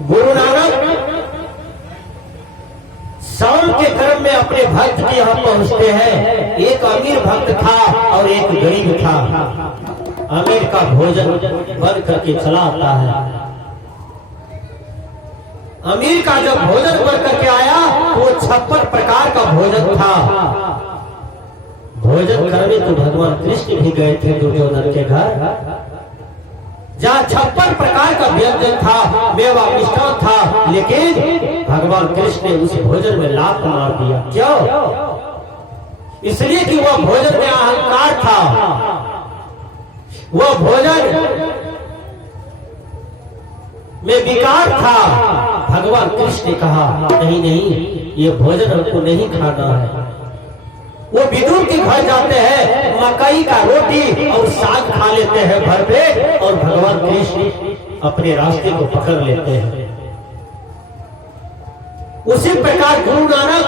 गुरु नानक शाम के क्रम में अपने भक्त के यहाँ पहुंचते हैं। एक अमीर भक्त था और एक गरीब था। अमीर का भोजन बंद करके चला आता है। अमीर का जब भोजन बंद करके आया तो 56 प्रकार का भोजन था। भोजन करने तो भगवान कृष्ण भी गए थे दुर्योधन के घर, जहाँ 56 प्रकार का व्यंजन था, मेवा मिष्ठान था, लेकिन भगवान कृष्ण ने उस भोजन में लात मार दिया। क्यों? इसलिए कि वह भोजन में अहंकार था। वह भोजन में विकार था। भगवान कृष्ण ने कहा नहीं नहीं, ये भोजन हमको नहीं खाना है। वो विदुर के घर जाते हैं, मकई का रोटी और साग खा लेते हैं भर पेट, और भगवान कृष्ण अपने रास्ते को पकड़ लेते हैं। उसी प्रकार गुरु नानक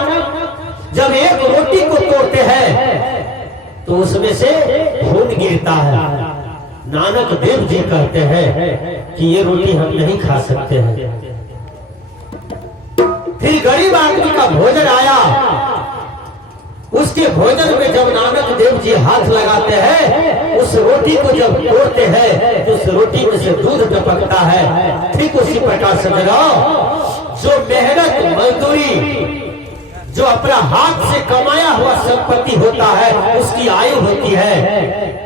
जब एक रोटी को तोड़ते हैं तो उसमें से खून गिरता है। नानक देव जी कहते हैं कि ये रोटी हम नहीं खा सकते हैं। फिर गरीब आदमी का भोजन आया। उसके भोजन में जब नानक देव जी हाथ लगाते हैं, उस रोटी को जब तोड़ते हैं तो उस रोटी में से दूध टपकता है। ठीक उसी प्रकार से जो मेहनत मजदूरी, जो अपना हाथ से कमाया हुआ संपत्ति होता है, उसकी आयु होती है।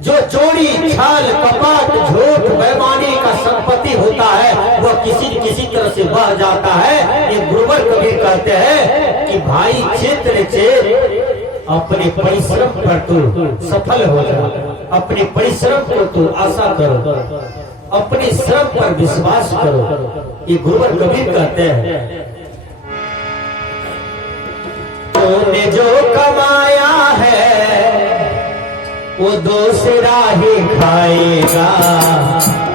जो चोरी छल कपट झूठ बेईमानी का संपत्ति होता है, वह किसी तरह से बह जाता है। ये गुरुवर कबीर कहते हैं कि भाई क्षेत्र चेत अपने परिश्रम पर तू सफल हो जा। अपने परिश्रम को तू आशा करो, अपने श्रम पर विश्वास करो। ये गुरुवर कबीर कहते हैं तूने जो कमाया है वो दूसरा ही खाएगा।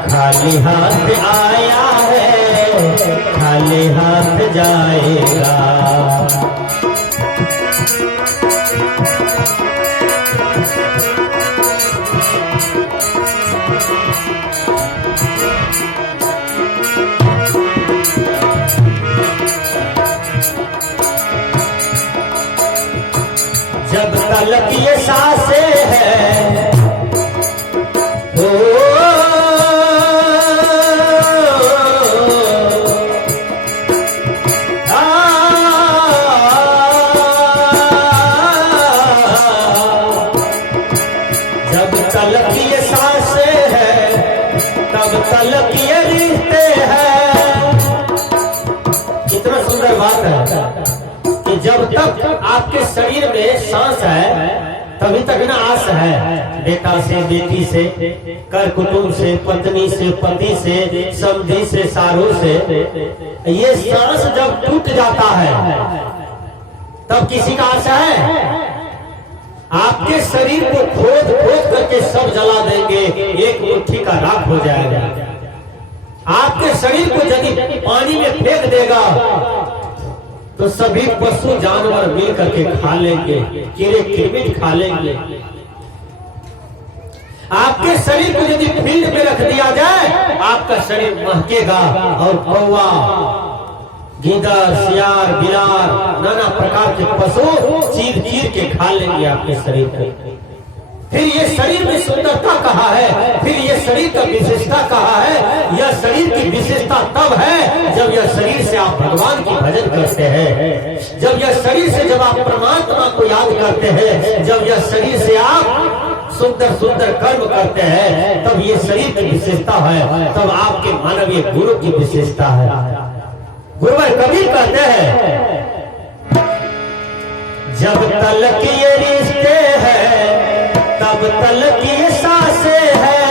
खाली हाथ आया है, खाली हाथ जाएगा। जब तलक ये सांसें हैं हो, जब तलक ये सांसें हैं तब तलक ये रिश्ते हैं। कितना सुंदर बात है कि जब तक आपके शरीर में सांस है तभी तक ना आस है। बेटा से, बेटी से, कर कुटुंब से, पत्नी से, पति से, समधी से, सारू से, ये सांस जब टूट जाता है तब किसी का आशा है? आपके शरीर को खोद खोद करके सब जला देंगे, एक मुट्ठी का राख हो जाएगा। आपके शरीर को यदि पानी में फेंक देगा तो सभी पशु जानवर मिल करके खा लेंगे, कीड़े कीड़मिट खा लेंगे। आपके शरीर को यदि फील्ड में रख दिया जाए, आपका शरीर महकेगा और कौवा, गीदड़, सियार, बिलार, नाना प्रकार के पशु चीर चीर के खा लेंगे आपके शरीर को। फिर ये शरीर में सुंदरता कहाँ है? फिर ये शरीर का विशेषता कहाँ है? यह शरीर की विशेषता तब है जब यह शरीर से आप भगवान की भजन करते हैं, जब यह शरीर से जब आप परमात्मा को याद करते हैं, जब यह शरीर से आप सुंदर सुंदर कर्म करते हैं, तब ये शरीर की विशेषता है, तब आपके मानवीय गुरु की विशेषता है। गुरुवर कबीर कहते हैं जब तलक ये रिश्ते हैं तब तलक ये सांसें हैं।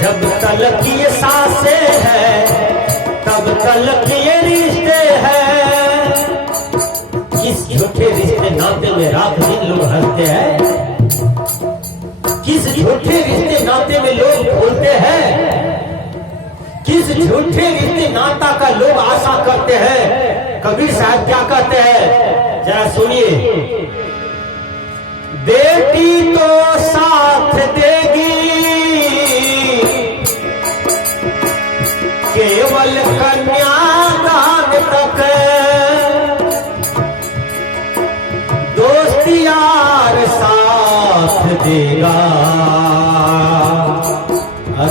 जब तलक ये सांसें हैं तब तलक ये रिश्ते हैं। किस झूठे रिश्ते नाते में रात दिन लोग हंसते हैं, किस झूठे रिश्ते नाते में लोग बोलते हैं, किस झूठे रिश्ते नाता का केवल कन्यादान तक दोस्त यार साथ देगा,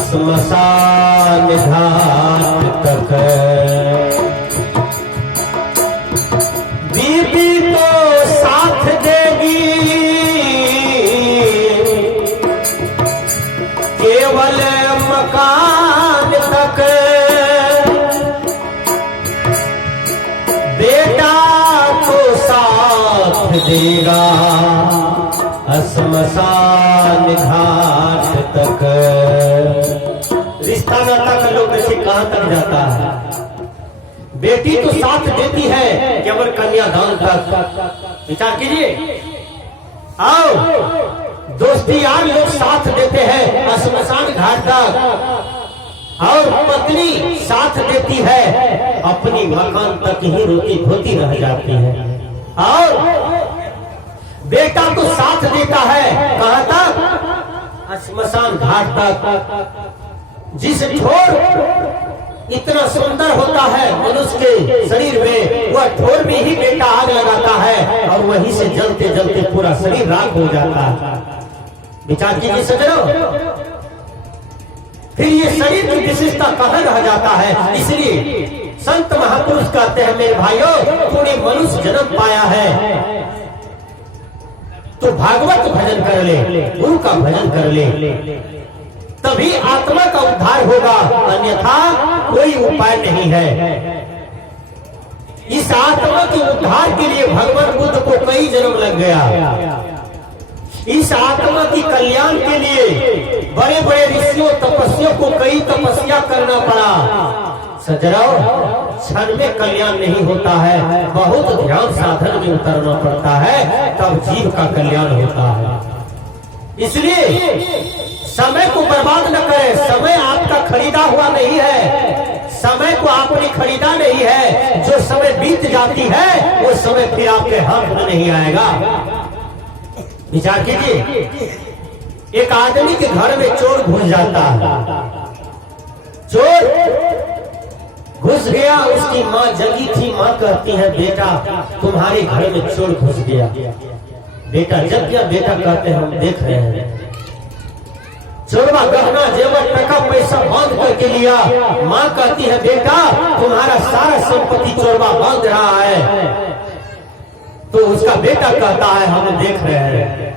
श्मशान घाट तक बीबी तो साथ देगी, केवल मकान तक बेटा तो साथ देगा, श्मशान घाट तक। रिश्ता नाता का लोग से कहां तक जाता है? बेटी तो साथ देती है केवल कन्यादान तक। विचार कीजिए। आओ दोस्ती यार लोग साथ देते हैं श्मशान घाट तक, और पत्नी साथ देती है अपनी मकान तक ही रोती धोती रह जाती है। और बेटा तो साथ देता है कहां तक? श्मशान घाट तक। जिस ठोर इतना सुंदर होता है मनुष्य के शरीर में, वह ठोर में ही बेटा आग लगाता है और वहीं से जलते जलते पूरा शरीर राख हो जाता है। विचार कीजिए सजनों, फिर ये शरीर की विशेषता कहां रह जाता है? इसलिए संत महापुरुष कहते हैं मेरे भाइयों, तूने मनुष्य जन्म पाया है तो भागवत भजन कर ले, गुरु का भजन कर ले, तभी आत्मा का उद्धार होगा, अन्यथा कोई उपाय नहीं है। इस आत्मा के उद्धार के लिए भगवान बुद्ध को कई जन्म लग गया। इस आत्मा की कल्याण के लिए बड़े बड़े ऋषियों तपस्वियों को कई तपस्या करना पड़ा। सजराओ, क्षण में कल्याण नहीं होता है, बहुत ध्यान साधन में उतरना पड़ता है, तब जीव का कल्याण होता है। इसलिए समय को बर्बाद न करें। समय आपका खरीदा हुआ नहीं है, समय को आपने खरीदा नहीं है। जो समय बीत जाती है वो समय फिर आपके हाथ में नहीं आएगा। विचार कीजिए, एक आदमी के घर में चोर घुस जाता है। चोर घुस गया, उसकी माँ जगी थी। माँ कहती है बेटा तुम्हारे घर में चोर घुस गया। बेटा जग गया। बेटा कहते हैं हम देख रहे हैं। चोरवा गहना जेवर टका पैसा बांध करके लिया। माँ कहती है बेटा तुम्हारा सारा संपत्ति चोरवा बांध रहा है। तो उसका बेटा कहता है हम देख रहे हैं।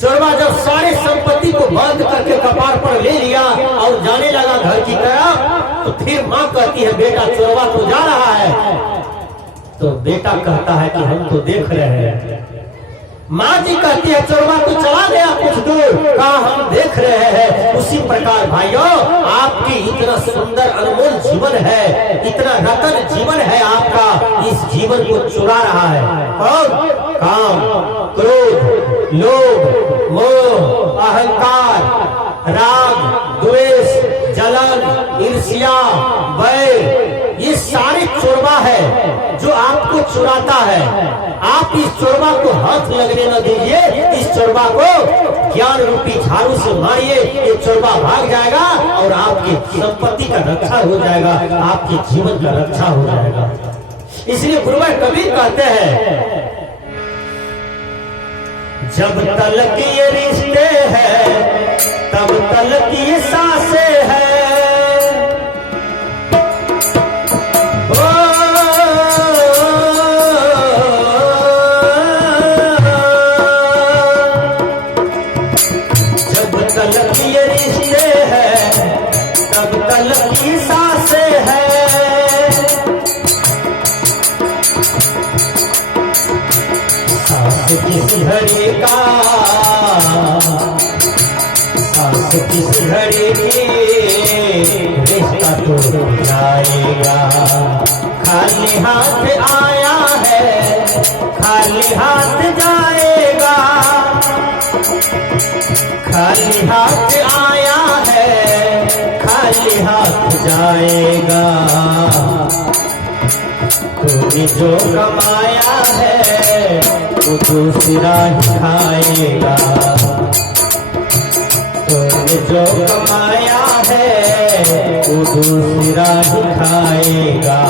चोरवा जब सारे संपत्ति को बांध करके कपार पर ले लिया और जाने लगा घर की तरफ, तो फिर माँ कहती है बेटा चोरवा तो जा रहा है। तो बेटा कहता है कि हम तो देख रहे हैं। माँ जी कहती है चोरवा तो चला गया कुछ दूर, कहा हम देख रहे हैं। उसी प्रकार भाइयों, आपकी इतना सुंदर अनमोल जीवन है, इतना रतन जीवन है आपका, इस जीवन को चुरा रहा है। और काम, क्रोध, लोभ, मोह, अहंकार, राग, द्वेष, जलन, ईर्ष्या, बैर, ये सारे चोरवा है जो आपको चुराता है। आप इस चोरवा को हाथ लगने न दीजिए। इस चोरवा को ज्ञान रूपी झाड़ू से मारिए, ये चोरवा भाग जाएगा और आपकी संपत्ति का रक्षा हो जाएगा, आपके जीवन का रक्षा हो जाएगा। इसलिए गुरुवर कबीर कहते हैं जब तलक ये रिश्ते हैं तब तलक ये सांसें हैं। किस घड़ी का सांस किस घड़ी की रिश्ता तो जाएगा। खाली हाथ आया है खाली हाथ जाएगा। खाली हाथ आया है खाली हाथ जाएगा। तूने जो कमाया है वो दूसरा ही खाएगा। तूने जो कमाया है वो दूसरा ही खाएगा।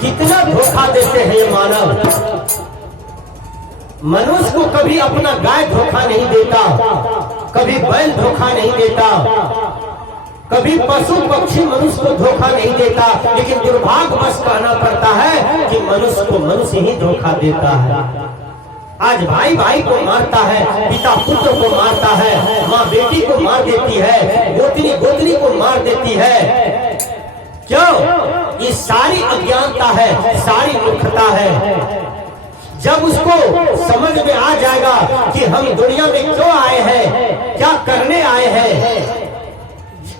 कितना धोखा देते हैं ये मानव। मनुष्य को कभी अपना गाय धोखा नहीं देता, कभी बैल धोखा नहीं देता, कभी पशु पक्षी मनुष्य को धोखा नहीं देता, लेकिन दुर्भाग्यवश कहना पड़ता है कि मनुष्य को मनुष्य ही धोखा देता है। आज भाई भाई को मारता है, पिता पुत्र को मारता है, माँ बेटी को मार देती है, गोतनी गोतनी को मार देती है। क्यों? ये सारी अज्ञानता है, सारी मूर्खता है। जब उसको समझ में आ जाएगा कि हम दुनिया में क्यों आए हैं, क्या करने आए हैं,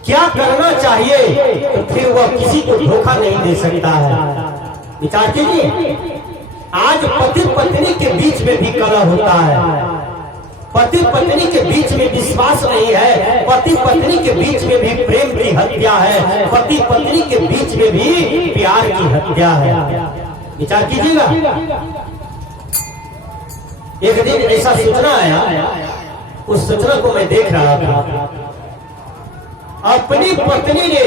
क्या करना चाहिए, तो फिर वह किसी को धोखा नहीं दे सकता है। विचार कीजिए, आज पति पत्नी के बीच में भी कलह होता है, पति पत्नी के बीच में विश्वास नहीं है, पति पत्नी के बीच में भी प्रेम की हत्या है, पति पत्नी के बीच में भी प्यार की हत्या है। विचार कीजिएगा। एक दिन ऐसा सूचना आया, उस सूचना को मैं देख रहा था। अपनी पत्नी ने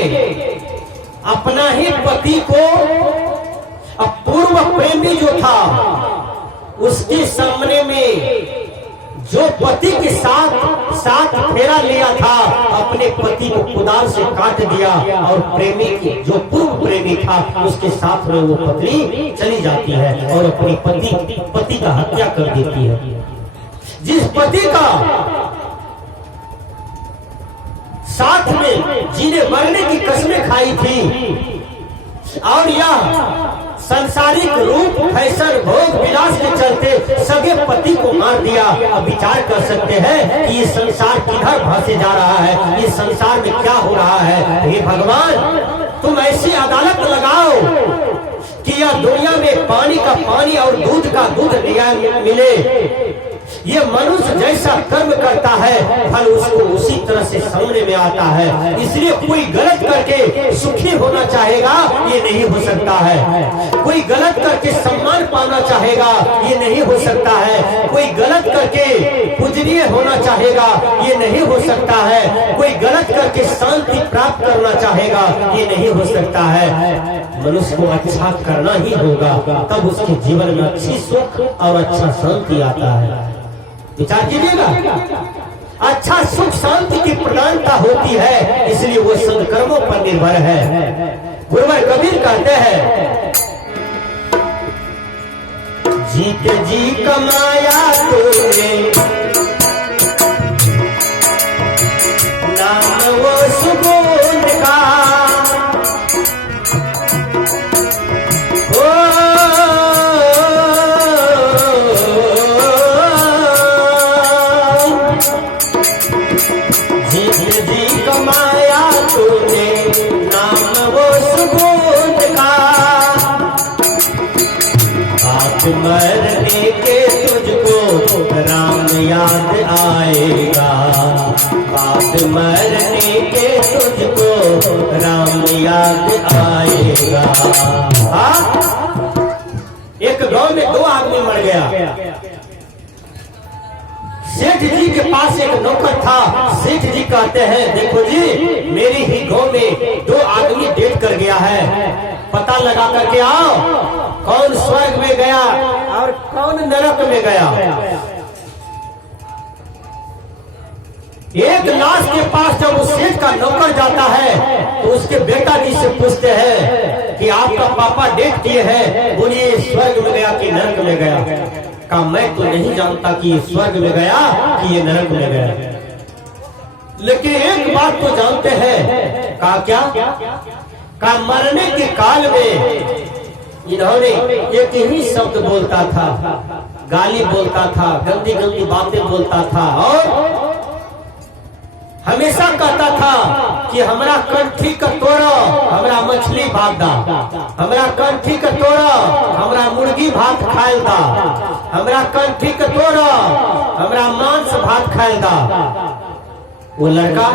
अपना ही पति को, पूर्व प्रेमी जो था उसके सामने में जो पति के साथ फेरा लिया था, अपने पति को कुदाल से काट दिया और प्रेमी की जो पूर्व प्रेमी था उसके साथ में वो पत्नी चली जाती है और अपनी पति का हत्या कर देती है। जिस पति का साथ में जीने मरने की कसमें खाई थी और यह संसारिक रूप फैशन भोग विलास के चलते सगे पति को मार दिया। अब विचार कर सकते हैं कि ये संसार किधर भासे जा रहा है, ये संसार में क्या हो रहा है। हे भगवान, तुम ऐसी अदालत लगाओ कि यह दुनिया में पानी का पानी और दूध का दूध मिले। ये मनुष्य जैसा कर्म करता है फल उसको उसी तरह से सामने में आता है। इसलिए कोई गलत करके सुखी होना चाहेगा, ये नहीं हो सकता है। कोई गलत करके सम्मान पाना चाहेगा, ये नहीं हो सकता है। कोई गलत करके पूजनीय होना चाहेगा, ये नहीं हो सकता है। कोई गलत करके शांति प्राप्त करना चाहेगा, ये नहीं हो सकता है। मनुष्य को अच्छा करना ही होगा, तब उसके जीवन में अच्छी सुख और अच्छा शांति आता है। विचार कीजिएगा। अच्छा सुख शांति की प्रधानता होती है, इसलिए वो सदकर्मों पर निर्भर है। गुरुवर कबीर कहते हैं, जीत जी कमाया तूने नाम वो सुकून का, मरने के तुझको राम याद आएगा, बात मरने के तुझको राम याद आएगा। एक गांव में दो आदमी मर गया। सेठ जी के पास एक नौकर था। सेठ जी कहते हैं, देखो जी, मेरी ही गांव में दो आदमी डेथ कर गया है, पता लगा करके आओ कौन स्वर्ग में गया और कौन नरक में गया। एक लाश के पास जब उस सेठ का नौकर जाता है तो उसके बेटा जी से पूछते हैं कि आपका पापा डेथ किए हैं, बोलिए स्वर्ग में गया कि नरक में गया। कहा मैं तो नहीं जानता कि ये स्वर्ग में गया कि ये नरक में गया, लेकिन एक बात तो जानते हैं। कहा क्या? कहा मरने के काल में इन्होंने एक ही शब्द बोलता था, गाली बोलता था, गंदी गंदी बातें बोलता था और हमेशा कहता था कि हमरा कंठी का तोड़ो, हमरा मछली भात दा, हमरा कंठी का तोड़ो, हमरा मुर्गी भात खायल दा, हमरा कंठी का तोड़ो, हमरा मांस भात खाएगा। वो लड़का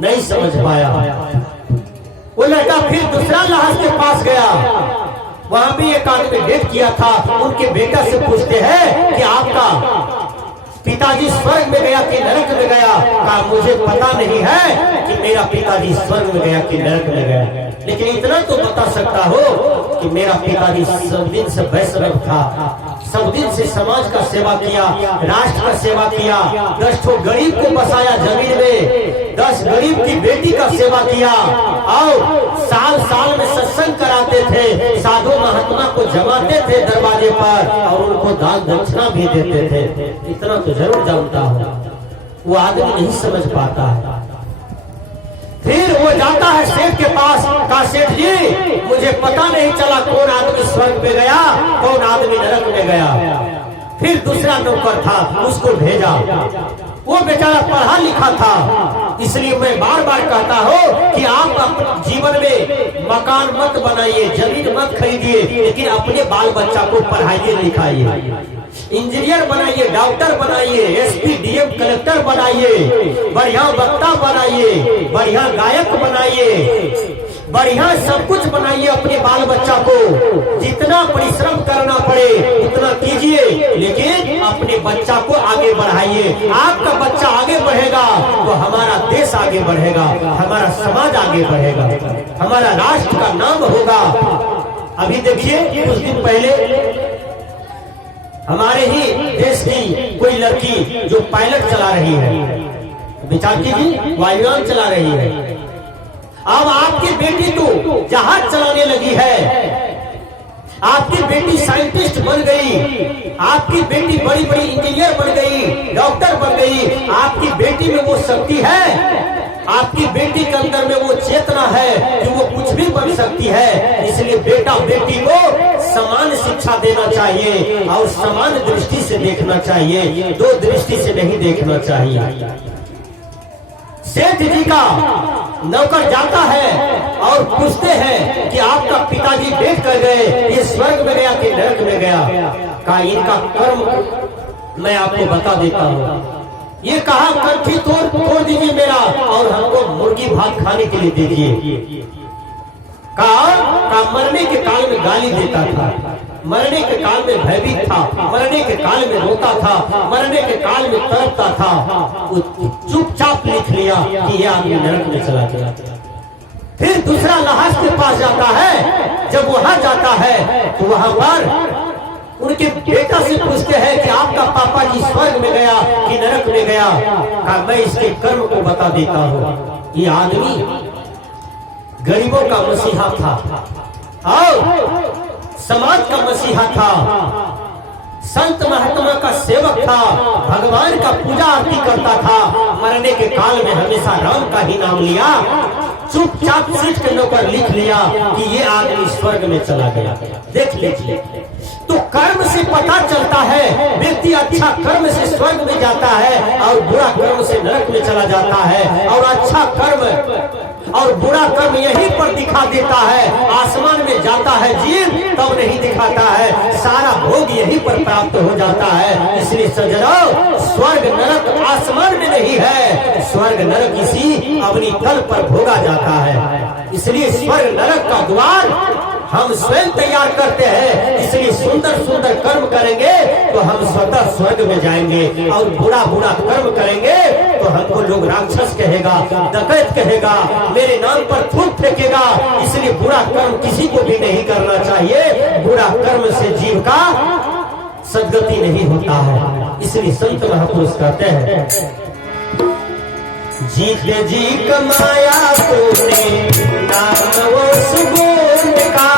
नहीं समझ पाया। वो लड़का फिर दूसरा लहाज के पास गया, वहां भी एक आदमी डेट किया था। उनके बेटा से पूछते हैं कि आपका पिताजी स्वर्ग में गया कि नरक में गया? कहा मुझे पता नहीं है कि मेरा पिताजी स्वर्ग में गया कि नरक में गया, लेकिन इतना तो बता सकता हो कि मेरा पिताजी सब दिन से वैष्णव था, सब दिन से समाज का सेवा किया, राष्ट्र का सेवा किया, 10 ठो गरीब को बसाया जमीन में, 10 गरीब की बेटी का सेवा किया, और साल साल में सत्संग कराते थे, साधु महात्मा को जमाते थे दरवाजे पर और उनको दान दक्षिणा भी देते थे। इतना तो जरूर जानता हूँ, वो आदमी नहीं समझ पाता है। फिर वो जाता है सेठ के पास, कहा सेठ जी मुझे पता नहीं चला कौन आदमी स्वर्ग में गया, कौन आदमी नरक में गया। फिर दूसरा नौकर था, उसको भेजा। वो बेचारा पढ़ा लिखा था, इसलिए मैं बार बार कहता हूँ कि आप अपने जीवन में मकान मत बनाइए, जमीन मत खरीदिए, लेकिन अपने बाल बच्चा को पढ़ाइए लिखाइए, इंजीनियर बनाइए, डॉक्टर बनाइए, एसपी डीएम कलेक्टर बनाइए, बढ़िया वक्ता बनाइए, बढ़िया गायक बनाइए, बढ़िया सब कुछ बनाइए अपने बाल बच्चा को। जितना परिश्रम करना पड़े उतना कीजिए, लेकिन अपने बच्चा को आगे बढ़ाइए। आपका बच्चा आगे बढ़ेगा तो हमारा देश आगे बढ़ेगा, हमारा समाज आगे बढ़ेगा, हमारा राष्ट्र का नाम होगा। अभी देखिए कुछ दिन पहले हमारे ही देश की कोई लड़की जो पायलट चला रही है, विचार कीजिए, वायुयान चला रही है। अब आपकी बेटी तो जहाज चलाने लगी है, आपकी बेटी साइंटिस्ट बन गई, आपकी बेटी बड़ी बड़ी इंजीनियर बन गई, डॉक्टर बन गई। आपकी बेटी में वो शक्ति है, आपकी बेटी के अंदर में वो चेतना है कि वो कुछ भी बन सकती है। इसलिए बेटा बेटी को समान शिक्षा देना चाहिए और समान दृष्टि से देखना चाहिए, दो दृष्टि से नहीं देखना चाहिए। सेठ जी का नौकर जाता है और पूछते हैं कि आपका पिताजी डेट कर गए, ये स्वर्ग में गया कि नरक में गया? कहा इनका कर्म मैं आपको बता देता हूँ। ये कहा कंठी तोड़ दीजिए मेरा और हमको मुर्गी भात खाने के लिए दीजिए। कहा मरने के काल में गाली देता था, मरने के काल में भयभीत था, मरने के काल में रोता था, मरने के काल में तड़पता था। वो चुपचाप लिख लिया कि ये आदमी नरक में चला गया। फिर दूसरा लहाज के पास जाता है, जब वहां जाता है तो वहां पर उनके बेटा से पूछते हैं कि आपका पापा जी स्वर्ग में गया कि नरक में गया? कहा मैं इसके कर्म को बता देता हूँ। ये आदमी गरीबों का मसीहा था और समाज का मसीहा था, संत महात्मा का सेवक था, भगवान का पूजा आरती करता था। मरने के काल में हमेशा राम का ही नाम लिया। चुपचाप सीट के नौकर लिख लिया कि ये आदमी स्वर्ग में चला गया। देख लीजिए, तो कर्म से पता चलता है व्यक्ति अच्छा कर्म से स्वर्ग में जाता है और बुरा कर्म से नरक में चला जाता है। और अच्छा कर्म और बुरा कर्म यहीं पर दिखा देता है, आसमान में जाता है जीव तब नहीं दिखाता है, सारा भोग यहीं पर प्राप्त हो जाता है। इसलिए सजनो, स्वर्ग नरक आसमान में नहीं है, स्वर्ग नरक इसी अपनी तल पर भोगा जाता है। इसलिए स्वर्ग नरक का द्वार हम स्वयं तैयार करते हैं। इसलिए सुंदर सुंदर कर्म करेंगे तो हम स्वतः स्वर्ग में जाएंगे, और बुरा बुरा कर्म करेंगे तो हमको लोग राक्षस कहेगा, डकैत कहेगा, मेरे नाम पर थूक फेंकेगा। इसलिए बुरा कर्म किसी को भी नहीं करना चाहिए। बुरा कर्म से जीव का सद्गति नहीं होता है। इसलिए संत महापुरुष कहते हैं, जी के जी कमाया तूने नाम वो सुगुण का,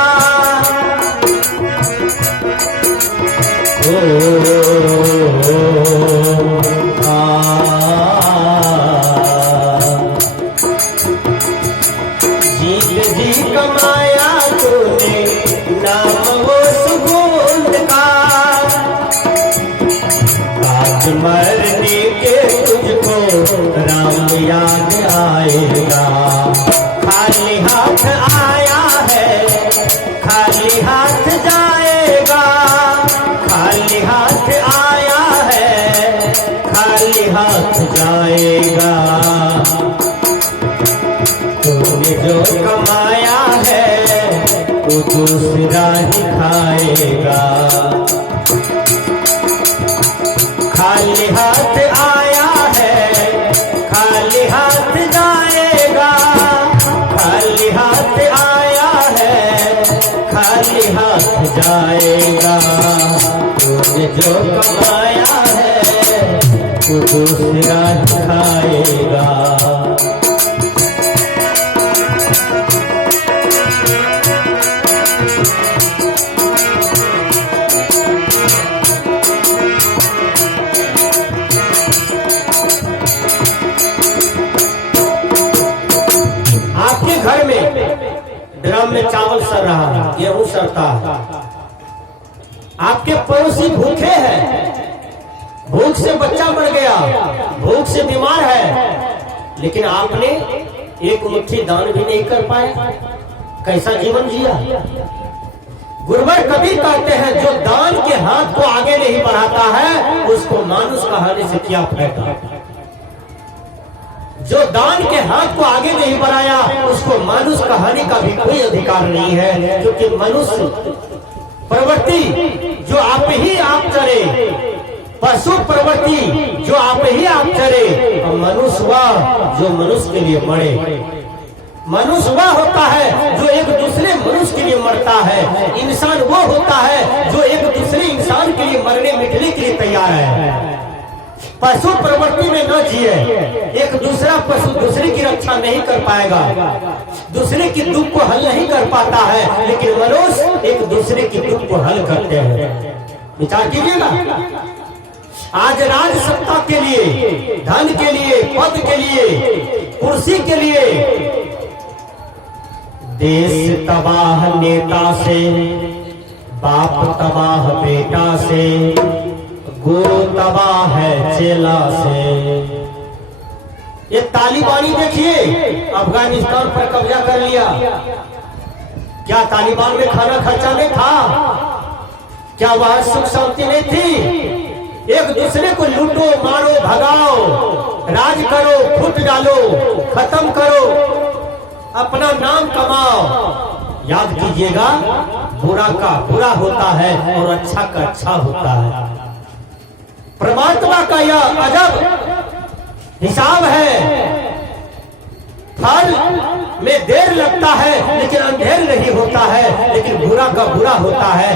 जी के जी कमाया तूने नाम वो सुगुण का, आज मरने के तुझको राम याद आएगा। खाली हाथ आया है खाली हाथ जाएगा, खाली हाथ आया है खाएगा। तूने जो कमाया है वो दूसरा ही खाएगा। खाली हाथ आया है खाली हाथ जाएगा। खाली हाथ आया है खाली हाथ जाएगा। तूने जो कमाया है वो दूसरा खाएगा। आपके घर में ड्रम में चावल सर रहा है, गेहूं सरता है। आपके पड़ोसी भूखे हैं, भूख से बच्चा मर गया, भूख से बीमार है, लेकिन आपने एक मुट्ठी दान भी नहीं कर पाए। कैसा जीवन जिया। गुरुवर कबीर कहते हैं जो दान के हाथ को आगे नहीं बढ़ाता है उसको मानुष कहानी से क्या फायदा। जो दान के हाथ को आगे नहीं बढ़ाया उसको मानुष कहानी का भी कोई अधिकार नहीं है, क्योंकि मनुष्य प्रवृत्ति जो आप ही आप चले, पशु प्रवृत्ति जो आप ही आप चले, और मनुष्य वह जो मनुष्य के लिए मरे। मनुष्य वह होता है जो एक दूसरे मनुष्य के लिए मरता है। इंसान वो होता है जो एक दूसरे इंसान के लिए मरने मिटने के लिए तैयार है। पशु प्रवृत्ति में न जिए। एक दूसरा पशु दूसरे की रक्षा नहीं कर पाएगा, दूसरे की दुख को हल नहीं कर पाता है, लेकिन मनुष्य एक दूसरे की दुख को हल करते हैं। विचार कीजिएगा। आज राज सत्ता के लिए, धन के लिए, पद के लिए, कुर्सी के लिए देश तबाह नेता से, बाप तबाह बेटा से, गुरु तबाह है चेला से। ये तालिबानी देखिए, अफगानिस्तान पर कब्जा कर लिया। क्या तालिबान में खाना खर्चा नहीं था? क्या वहां सुख शांति नहीं थी? एक दूसरे को लूटो, मारो, भगाओ, राज करो, फुट डालो, खत्म करो, अपना नाम कमाओ। याद कीजिएगा, बुरा का बुरा होता है और अच्छा का अच्छा होता है। परमात्मा का यह अजब हिसाब है। फल में देर लगता है लेकिन अंधेर नहीं होता है, लेकिन बुरा का बुरा होता है।